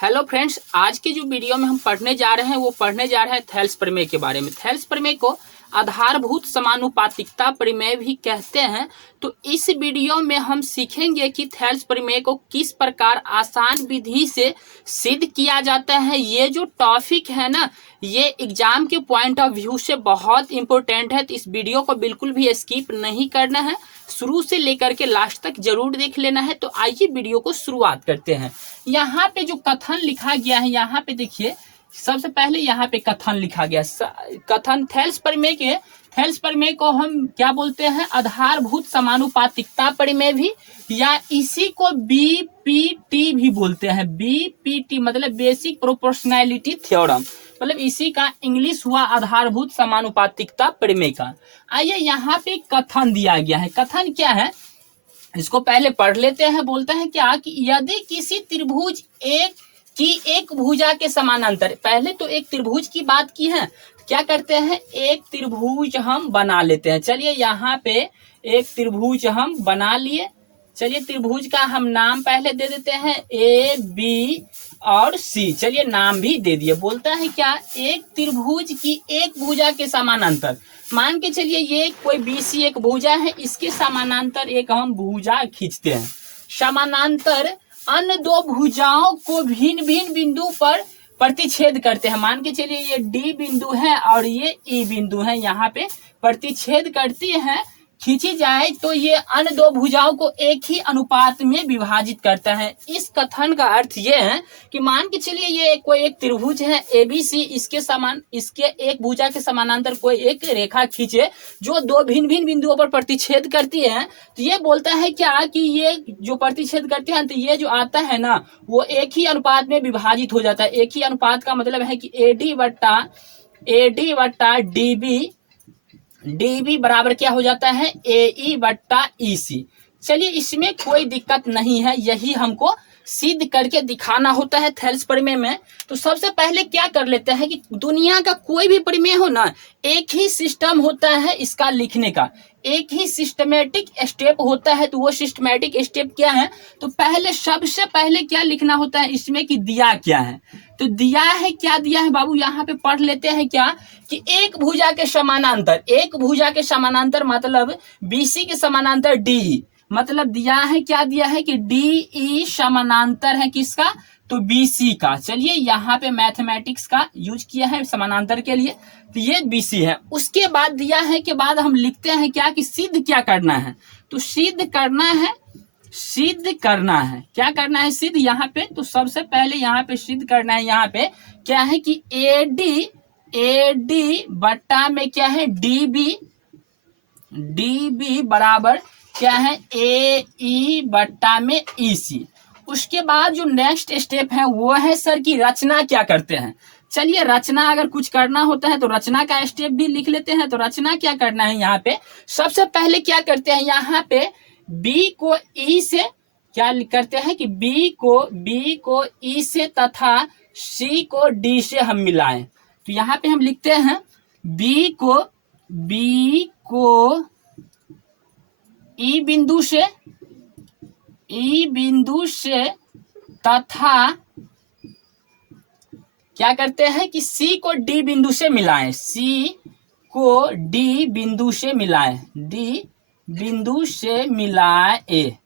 Hello friends, आज के जो वीडियो में हम पढ़ने जा रहे हैं वो पढ़ने जा रहे हैं थेल्स प्रमेय के बारे में। थेल्स प्रमेय को आधारभूत समानुपातिकता प्रमेय भी कहते हैं। तो इस वीडियो में हम सीखेंगे कि थेल्स प्रमेय को किस प्रकार आसान विधि से सिद्ध किया जाता है। ये जो टॉपिक है ना, ये एग्जाम के पॉइंट ऑफ व्यू से बहुत इंपॉर्टेंट है, तो इस वीडियो को बिल्कुल भी स्किप नहीं करना है, शुरू से लेकर के लास्ट तक जरूर देख लेना है। तो आइए वीडियो को शुरुआत करते हैं। यहाँ पे जो कथन लिखा गया है, यहाँ पे देखिए, सबसे पहले यहाँ पे कथन लिखा गया। कथन थेल्स प्रमेय को हम क्या बोलते हैं? आधारभूत समानुपातिकता प्रमेय भी, या इसी को बीपीटी भी बोलते हैं। बीपीटी मतलब बेसिक प्रोपोर्शनैलिटी थ्योरम, मतलब इसी का इंग्लिश हुआ आधारभूत समानुपातिकता प्रमेय का। आइए, यहाँ पे कथन दिया गया है। कथन क्या है इसको पहले पढ़ लेते हैं। बोलता है क्या कि यदि किसी त्रिभुज एक भुजा के समानांतर, पहले तो एक त्रिभुज की बात की है, क्या करते हैं, एक त्रिभुज हम बना लेते हैं। चलिए यहाँ पे एक त्रिभुज हम बना लिए। चलिए त्रिभुज का हम नाम पहले दे देते हैं ए बी और सी। चलिए नाम भी दे दिए। बोलता है क्या, एक त्रिभुज की एक भुजा के समानांतर, मान के चलिए ये कोई बीसी एक भुजा है, इसके समानांतर एक हम भुजा खींचते हैं। समानांतर अन्य दो भुजाओं को भिन्न भिन्न बिंदु पर प्रतिच्छेद करते हैं। मान के चलिए ये डी बिंदु है और ये ई बिंदु है, यहाँ पे प्रतिच्छेद करती है, खींची जाए तो ये अन्य दो भुजाओं को एक ही अनुपात में विभाजित करता है। इस कथन का अर्थ ये है कि मान के चलिए ये कोई एक त्रिभुज है एबीसी, इसके एक भुजा के समानांतर कोई एक रेखा खींचे जो दो भिन्न भिन्न बिंदुओं पर प्रतिच्छेद करती है। तो ये बोलता है क्या कि ये जो प्रतिच्छेद करते हैं, तो ये जो आता है ना, वो एक ही अनुपात में विभाजित हो जाता है। एक ही अनुपात का मतलब है कि एडी बट्टा डीबी बराबर क्या हो जाता है, ए बट्टा ई सी। चलिए इसमें कोई दिक्कत नहीं है, यही हमको सिद्ध करके दिखाना होता है थेल्स प्रमेय में। तो सबसे पहले क्या कर लेते हैं कि दुनिया का कोई भी प्रमेय हो ना, एक ही सिस्टम होता है इसका लिखने का, एक ही सिस्टमेटिक स्टेप होता है। तो वो सिस्टमेटिक स्टेप क्या है, तो पहले सबसे पहले क्या लिखना होता है इसमें कि दिया क्या है। तो दिया है, क्या दिया है बाबू, यहाँ पे पढ़ लेते हैं क्या कि एक भुजा के समानांतर मतलब बीसी के समानांतर डी, मतलब दिया है, क्या दिया है कि डी समानांतर है किसका, तो बीसी का। चलिए यहाँ पे मैथमेटिक्स का यूज किया है समानांतर के लिए, तो ये बीसी है। उसके बाद दिया है के बाद हम लिखते हैं क्या कि सिद्ध क्या करना है, तो सिद्ध करना है क्या करना है, सिद्ध यहाँ पे। तो सबसे पहले यहाँ पे सिद्ध करना है, यहाँ पे क्या है कि एडी बट्टा में क्या है डीबी बराबर क्या है ए ई बट्टा में ई सी। उसके बाद जो नेक्स्ट स्टेप है वो है सर की रचना क्या करते हैं। चलिए रचना अगर कुछ करना होता है तो रचना का स्टेप भी लिख लेते हैं। तो रचना क्या करना है, यहाँ पे सबसे पहले क्या करते हैं, यहाँ पे बी को ई से क्या करते हैं कि बी को ई से तथा सी को डी से हम मिलाएं। तो यहाँ पे हम लिखते हैं बी को ई बिंदु से तथा क्या करते हैं कि सी को डी बिंदु से मिलाएं, डी बिंदु से मिलाए।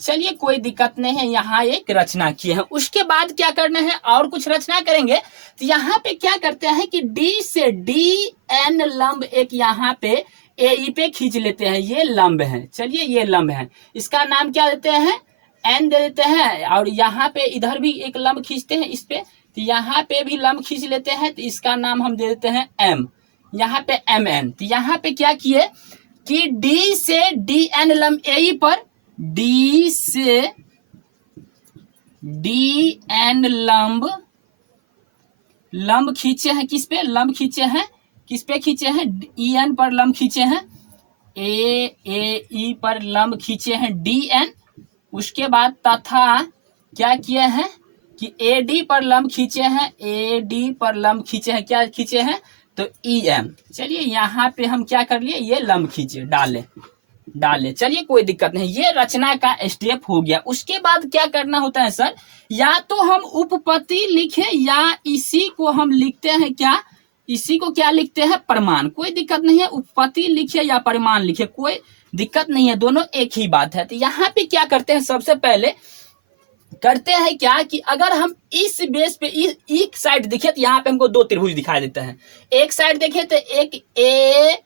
चलिए कोई दिक्कत नहीं है, यहाँ एक रचना की है। उसके बाद क्या करना है, और कुछ रचना करेंगे। तो यहाँ पे क्या करते हैं कि डी से डी एन लंब एक यहाँ पे ए ई पे खींच लेते हैं, ये लंब है। चलिए ये लंब है, इसका नाम क्या देते हैं, एन दे देते हैं। और यहाँ पे इधर भी एक लंब खींचते हैं इस पे, तो यहाँ पे भी लंब खींच लेते हैं, तो इसका नाम हम दे देते हैं एम, यहाँ पे एम एन। तो यहाँ पे क्या किए कि डी से डी एन लंब ए ई पर, डी से डी एन लंब खींचे हैं, किस पे लंब खींचे हैं, ई एन पर लंब खींचे हैं, ए ई पर लंब खींचे हैं डी एन। उसके बाद तथा क्या किए हैं कि ए डी पर लंब खींचे हैं, क्या खींचे हैं, तो ई एम। चलिए यहाँ पे हम क्या कर लिए, ये लंब खींचे डाले। डाले। चलिए कोई दिक्कत नहीं, ये रचना का स्टेप हो गया। उसके बाद क्या करना होता है सर, या तो हम उपपत्ति लिखे या इसी को हम लिखते हैं क्या, इसी को क्या लिखते हैं, प्रमाण। कोई दिक्कत नहीं है, उपपत्ति लिखे या प्रमाण लिखे, कोई दिक्कत नहीं है, दोनों एक ही बात है। तो यहाँ पे क्या करते हैं, सबसे पहले करते हैं क्या कि अगर हम इस बेस पे एक साइड देखे तो यहाँ पे हमको दो त्रिभुज दिखाई देते हैं। एक साइड देखे तो एक ए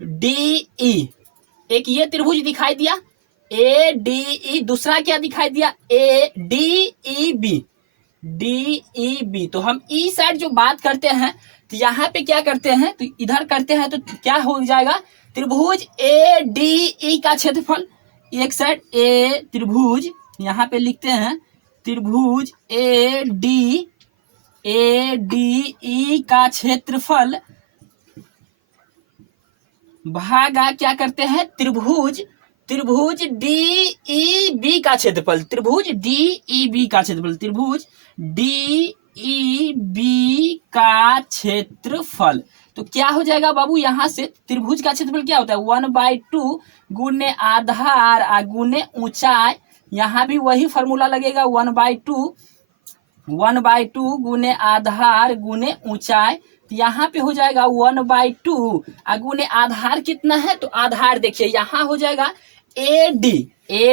डी ई, एक ये त्रिभुज दिखाई दिया ए डी ई, दूसरा क्या दिखाई दिया A D E B, D E B. तो हम ई साइड जो बात करते हैं तो यहाँ पे क्या करते हैं, तो इधर करते हैं तो क्या हो जाएगा, त्रिभुज ए डी ई का क्षेत्रफल, एक साइड ए त्रिभुज यहाँ पे लिखते हैं त्रिभुज ए डी ई का क्षेत्रफल भागा क्या करते हैं, त्रिभुज डी ई बी का क्षेत्रफल, त्रिभुज डी ई बी का क्षेत्रफल, त्रिभुज डी ई बी का क्षेत्रफल। तो क्या हो जाएगा बाबू, यहाँ से त्रिभुज का क्षेत्रफल क्या होता है 1/2 गुने आधार गुने ऊंचाई, यहाँ भी वही फॉर्मूला लगेगा 1/2 गुने आधार गुने ऊंचाई। यहाँ पे हो जाएगा 1/2 गुने आधार कितना है, तो आधार देखिए यहाँ हो जाएगा ए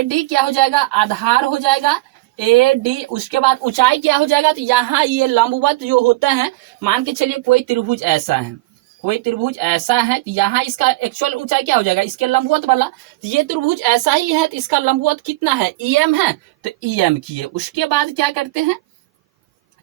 डी क्या हो जाएगा, आधार हो जाएगा ए डी। उसके बाद ऊंचाई क्या हो जाएगा, तो यहाँ ये लंबवत जो होता है, मान के चलिए कोई त्रिभुज ऐसा है, कोई त्रिभुज ऐसा है, तो यहाँ इसका एक्चुअल ऊंचाई क्या हो जाएगा, इसके लंबवत वाला। तो ये त्रिभुज ऐसा ही है तो इसका लंबवत कितना है, EM है, तो EM किए। उसके बाद क्या करते हैं,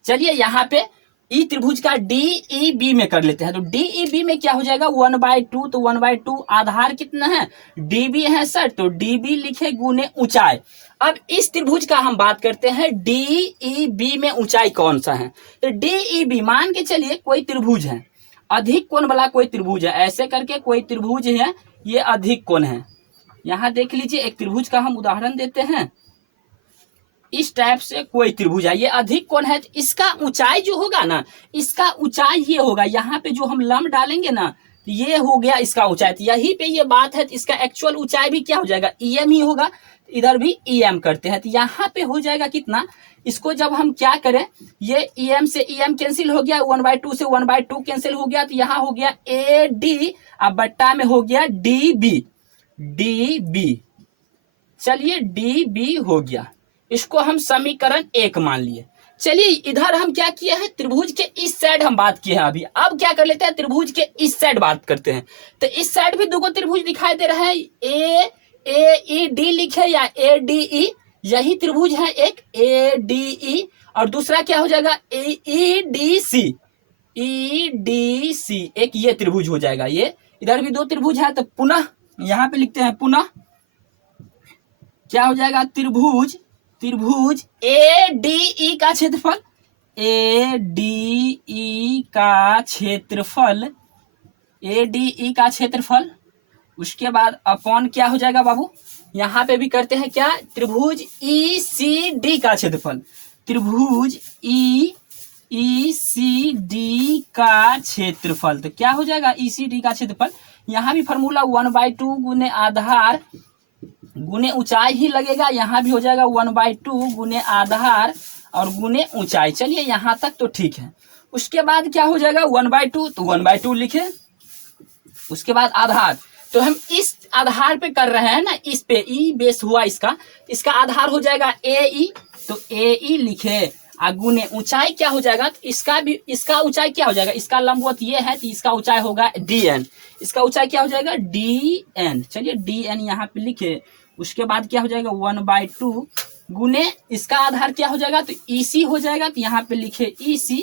चलिए यहाँ पे ई त्रिभुज का DEB में कर लेते हैं। तो DEB में क्या हो जाएगा 1/2, तो 1/2 आधार कितना है DB है सर, तो DB लिखे गुने ऊंचाई। अब इस त्रिभुज का हम बात करते हैं DEB में ऊंचाई कौन सा है, तो DEB मान के चलिए कोई त्रिभुज है, अधिक कोण वाला कोई त्रिभुज है, ऐसे करके कोई त्रिभुज है, ये अधिक कोण है। यहाँ देख लीजिए एक त्रिभुज का हम उदाहरण देते हैं, इस टाइप से कोई त्रिभुज है, ये अधिक कोण है, इसका ऊंचाई जो होगा ना, इसका ऊंचाई ये होगा, यहाँ पे जो हम लंब डालेंगे ना, ये हो गया इसका ऊंचाई। यही पे ये बात है, इसका एक्चुअल ऊंचाई भी क्या हो जाएगा EM ही होगा, इधर भी EM करते हैं, तो यहाँ पे हो जाएगा कितना, इसको जब हम क्या करें, ये EM से EM कैंसिल हो गया, 1/2 से 1/2 कैंसिल हो गया, तो यहाँ हो गया AD, अब बट्टा में हो गया DB। चलिए DB हो गया, इसको हम समीकरण 1 मान लिए। चलिए इधर हम क्या किए हैं, त्रिभुज के इस साइड हम बात किए हैं अभी। अब क्या कर लेते हैं, त्रिभुज के इस साइड बात करते हैं। तो इस साइड भी दो त्रिभुज दिखाई दे रहा है, AED लिखे या ADE, यही त्रिभुज है एक ADE, और दूसरा क्या हो जाएगा EDC, एक ये त्रिभुज हो जाएगा। ये इधर भी दो त्रिभुज है, तो पुनः यहाँ पे लिखते हैं, पुनः क्या हो जाएगा, त्रिभुज ADE का क्षेत्रफल, ADE का क्षेत्रफल। उसके बाद अपॉन क्या हो जाएगा बाबू, यहाँ पे भी करते हैं क्या, त्रिभुज ECD का क्षेत्रफल, त्रिभुज ECD का क्षेत्रफल। तो क्या हो जाएगा ECD का क्षेत्रफल, यहाँ भी फॉर्मूला 1/2 गुने आधार गुने ऊंचाई ही लगेगा, यहाँ भी हो जाएगा 1/2 गुने आधार और गुने ऊंचाई। चलिए यहाँ तक तो ठीक है। उसके बाद क्या हो जाएगा 1/2, तो 1/2 लिखे। उसके बाद आधार, तो हम इस आधार पे कर रहे हैं ना, इस पे ई बेस हुआ इसका आधार हो जाएगा AE, तो AE लिखे, गुने ऊंचाई क्या हो जाएगा, तो इसका ऊंचाई क्या हो जाएगा, इसका लंबवत ये है, तो इसका ऊंचाई होगा DN, इसका ऊंचाई क्या हो जाएगा DN। चलिए DN यहाँ पे लिखे। उसके बाद क्या हो जाएगा 1/2 गुने इसका आधार क्या हो जाएगा, तो EC हो जाएगा, तो यहाँ पे लिखे EC,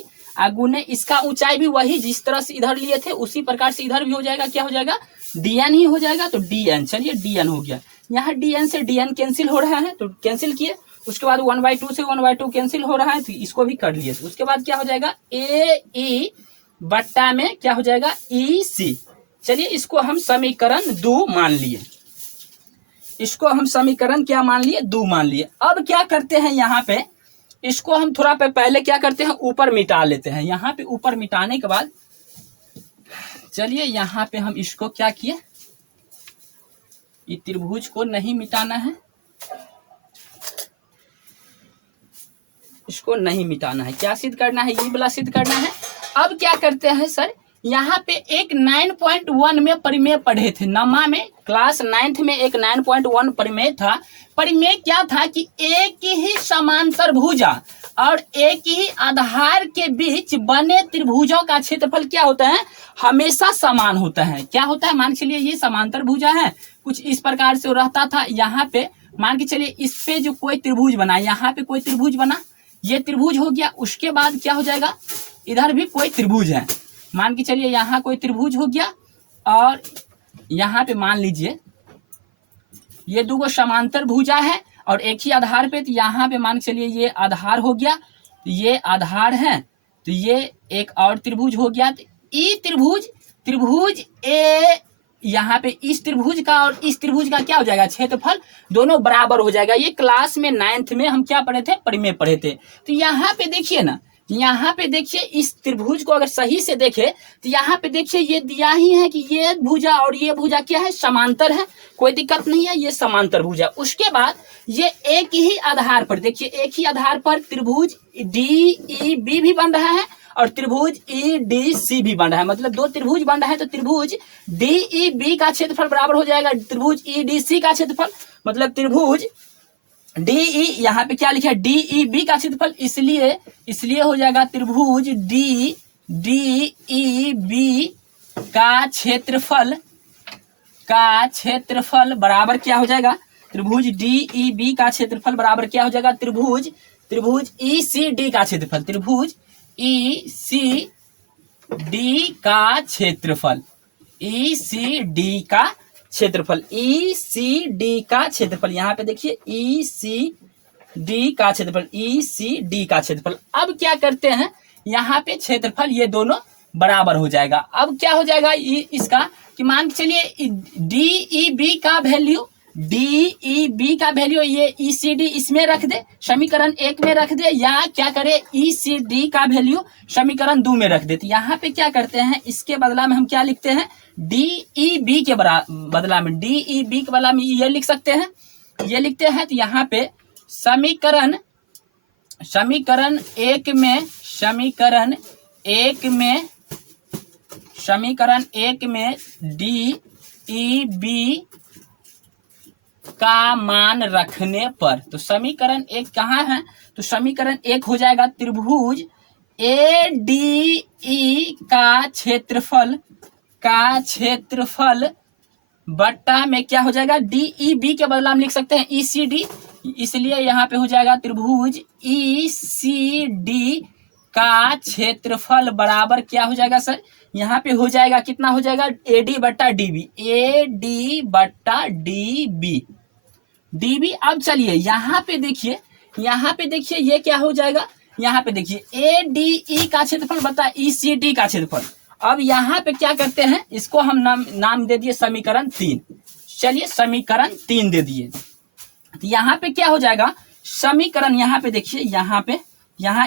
गुने इसका ऊंचाई भी वही जिस तरह से इधर लिए थे उसी प्रकार से इधर भी हो जाएगा, क्या हो जाएगा DN ही हो जाएगा, तो DN। चलिए DN हो गया, यहाँ DN से DN कैंसिल हो रहा है, तो कैंसिल किए। उसके बाद 1/2 से 1/2 कैंसिल हो रहा है, तो इसको भी कर लिए। उसके बाद क्या हो जाएगा AE बट्टा में क्या हो जाएगा EC। चलिए इसको हम समीकरण 2 मान लिए, इसको हम समीकरण क्या मान लिए 2 मान लिए। अब क्या करते हैं, यहाँ पे इसको हम थोड़ा पहले क्या करते हैं, ऊपर मिटा लेते हैं। यहाँ पे ऊपर मिटाने के बाद चलिए यहाँ पे हम इसको क्या किए, ये त्रिभुज को नहीं मिटाना है, इसको नहीं मिटाना है। क्या सिद्ध करना है? ये वाला सिद्ध करना है। अब क्या करते हैं सर, यहाँ पे एक 9.1 में परिमेय पढ़े थे, नमा में क्लास 9th में एक 9.1 परिमेय था। परिमेय क्या था कि एक ही समांतर भुजा और एक ही आधार के बीच बने त्रिभुजों का क्षेत्रफल क्या होता है? हमेशा समान होता है। क्या होता है? मान के चलिए ये समांतर भुजा है, कुछ इस प्रकार से रहता था। यहाँ पे मान के चलिए इस पे जो कोई त्रिभुज बना, यहाँ पे कोई त्रिभुज बना, ये त्रिभुज हो गया। उसके बाद क्या हो जाएगा, इधर भी कोई त्रिभुज है, मान के चलिए यहाँ कोई त्रिभुज हो गया और यहाँ पे मान लीजिए ये दो समांतर भुजा है और एक ही आधार पे, तो यहाँ पे मान के चलिए ये आधार हो गया, तो ये आधार है, तो ये एक और त्रिभुज हो गया। तो ई त्रिभुज ए, यहाँ पे इस त्रिभुज का और इस त्रिभुज का क्या हो जाएगा? क्षेत्रफल दोनों बराबर हो जाएगा। ये क्लास में 9th में हम क्या पढ़े थे? परिमेय पढ़े थे। तो यहाँ पे देखिए ना, यहाँ पे देखिए इस त्रिभुज को अगर सही से देखे तो यहाँ पे देखिए ये दिया ही है कि ये भुजा और ये भुजा क्या है? समांतर है, कोई दिक्कत नहीं है, ये समांतर भुजा। उसके बाद ये एक ही आधार पर, देखिए एक ही आधार पर त्रिभुज DEB भी बन रहा है और त्रिभुज EDC भी बन रहा है। मतलब दो त्रिभुज बन रहा है, तो त्रिभुज DEB का क्षेत्रफल बराबर हो जाएगा त्रिभुज EDC का क्षेत्रफल। मतलब त्रिभुज DE, यहाँ पे क्या लिखा है? DEB का क्षेत्रफल, इसलिए हो जाएगा त्रिभुज DEB का क्षेत्रफल बराबर क्या हो जाएगा? त्रिभुज DEB का क्षेत्रफल बराबर क्या हो जाएगा? त्रिभुज ECD का क्षेत्रफल, त्रिभुज ECD का क्षेत्रफल, ECD का क्षेत्रफल, ECD का क्षेत्रफल। यहाँ पे देखिए ECD का क्षेत्रफल, ECD का क्षेत्रफल। अब क्या करते हैं, यहाँ पे क्षेत्रफल ये दोनों बराबर हो जाएगा। अब क्या हो जाएगा इसका कि मान चलिए DEB का वैल्यू ये ECD इसमें रख दे, समीकरण 1 में रख दे, या क्या करे ECD का वैल्यू समीकरण 2 में रख दे। तो यहाँ पे क्या करते हैं, इसके बदला में हम क्या लिखते हैं? DEB के बदला में, DEB के बदला में ये लिख सकते हैं, ये लिखते हैं। तो यहाँ पे समीकरण 1 में DEB का मान रखने पर, तो समीकरण 1 कहाँ है? तो समीकरण 1 हो जाएगा त्रिभुज ADE का क्षेत्रफल बट्टा में क्या हो जाएगा? DEB के बदला हम लिख सकते हैं ECD, इसलिए यहाँ पे हो जाएगा त्रिभुज ECD का क्षेत्रफल बराबर क्या हो जाएगा सर? यहाँ पे हो जाएगा, कितना हो जाएगा? AD बट्टा DB। अब चलिए यहाँ पे देखिए ये क्या हो जाएगा? यहाँ पे देखिए ADE का क्षेत्रफल बता ECD का क्षेत्रफल। अब यहाँ पे क्या करते हैं, इसको हम नाम दे दिए समीकरण 3। चलिए समीकरण 3 दे दिए। तो यहाँ पे क्या हो जाएगा? समीकरण यहाँ पे देखिए, यहाँ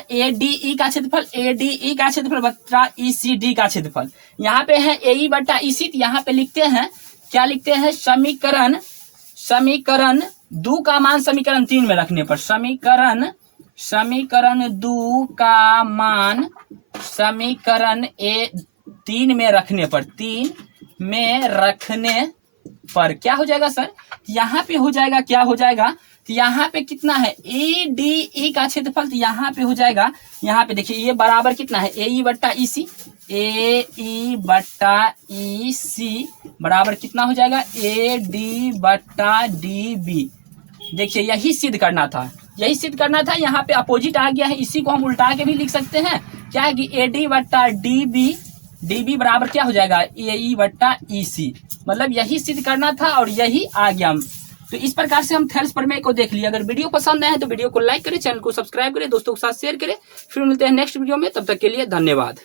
ADE का क्षेत्रफल बटा ECD का क्षेत्रफल। यहाँ पे है AE बटा EC, तो यहाँ पे लिखते हैं, क्या लिखते हैं? समीकरण 2 का मान समीकरण 3 में रखने पर, समीकरण 2 का मान समीकरण 3 में रखने पर क्या हो जाएगा सर? यहाँ पे हो जाएगा, क्या हो जाएगा? तो यहाँ पे कितना है? ADE का क्षेत्रफल, तो यहाँ पे हो जाएगा, यहाँ पे देखिए ये बराबर कितना है? AE बट्टा EC बराबर कितना हो जाएगा? AD बट्टा DB। देखिए यही सिद्ध करना था, यहाँ पे अपोजिट आ गया है, इसी को हम उल्टा के भी लिख सकते हैं। क्या है कि AD बट्टा DB बराबर क्या हो जाएगा? AE बट्टा EC। मतलब यही सिद्ध करना था और यही आ गया। तो इस प्रकार से हम थेल्स प्रमेय को देख लिया। अगर वीडियो पसंद आए तो वीडियो को लाइक करें, चैनल को सब्सक्राइब करें, दोस्तों के साथ शेयर करें। फिर मिलते हैं नेक्स्ट वीडियो में, तब तक के लिए धन्यवाद।